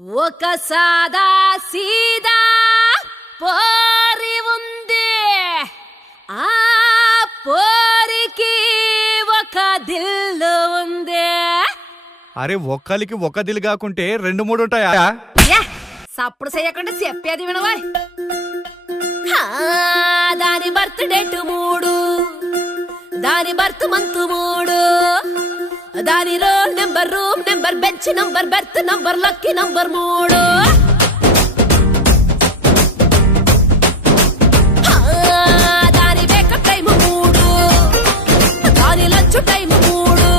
ఒక సాదా సీదా పోరి ఉంది, ఆ పోరికి ఒక దిల్లు ఉంది. అరే ఒక్కలికి ఒక దిల్ కాకుంటే రెండు మూడు ఉంటాయా? సప్పుడు చేయకుండా చెప్పేది వినవా. దాని బర్త్ డేట్ 3, దాని బర్త్ మంత్ 3, దాని roll number, room number, bench number, berth number, lucky number 3. దాని వేకప్ టైం 3, దాని లంచ్ టైం 3,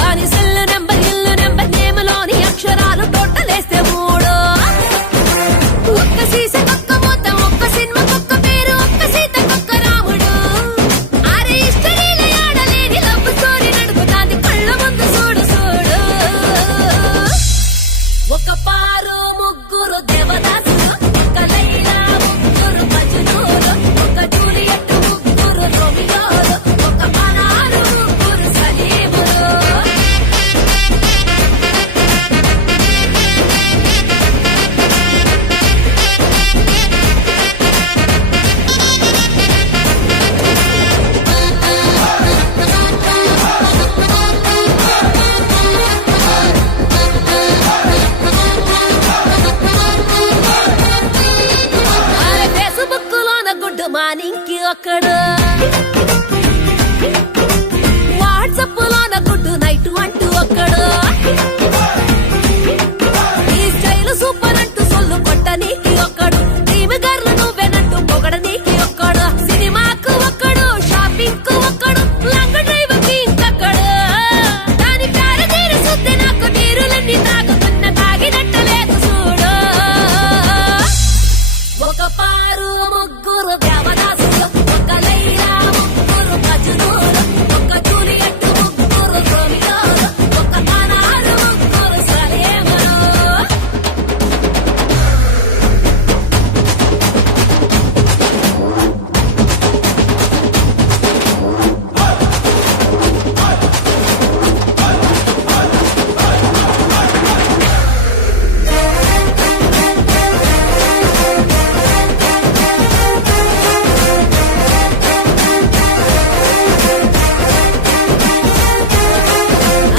దాని సెల్ నెంబర్, ఇల్లు నెంబర్, నేమ్లోని అక్షరాలు టోటల్ వేస్తే 3. ఒక్క సీసీ ఒక్క మూత, ఒక్క సినిమా ఒక్క పేరు, ఒక్క సీత ఒక్క రాముడు. అరే హిస్టరీలో ఆడలేని లవ్ స్టోరీ నడుపుతాంది కళ్ళ ముందు చూడు చూడు. ఒక పారు ముగ్గురు దేవదాసులు, ఒక లైలా ముగ్గురు మజ్నూలు, ఒక జూలియట్ ముగ్గురు రోమియోలు, ఒక మనారు ముగ్గురు సలీములు. అరే ఫేస్బుక్ లోన గుడ్ మార్నింగ్ కి ఒక్కడు, వాట్సాప్ లోన గుడ్ నైట్ అంటూ ఒక్కడు, ఈ స్టైల్ సూపర్ అంటూ సొల్లు కొట్ట నీకి ఒక్కడు, డ్రీమ్ గర్ల్ నువ్వేనంటూ పొగడ నీకి ఒక్కడు, సినిమాకు ఒక్కడు, షాపింగ్ కు ఒక్కడు, లాంగ్ డ్రైవ్ కి ఇంకొక్కడు. దాని ప్యార తీరు సుద్ది నాకు నీరులన్నీ తాగుతున్న తాగినట్టు లేదు చూడు. ఒక పారు ముగ్గురు దేవదాసులు, ఒక లైలా ముగ్గురు మజ్నూలు, ఒక జూలియట్ ముగ్గురు రోమియోలు, ఒక మనారు ముగ్గురు సలీములు.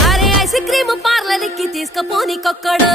అరే ఐస్ క్రీమ్ పార్లర్కి తీసుకుపోనికొక్కడు,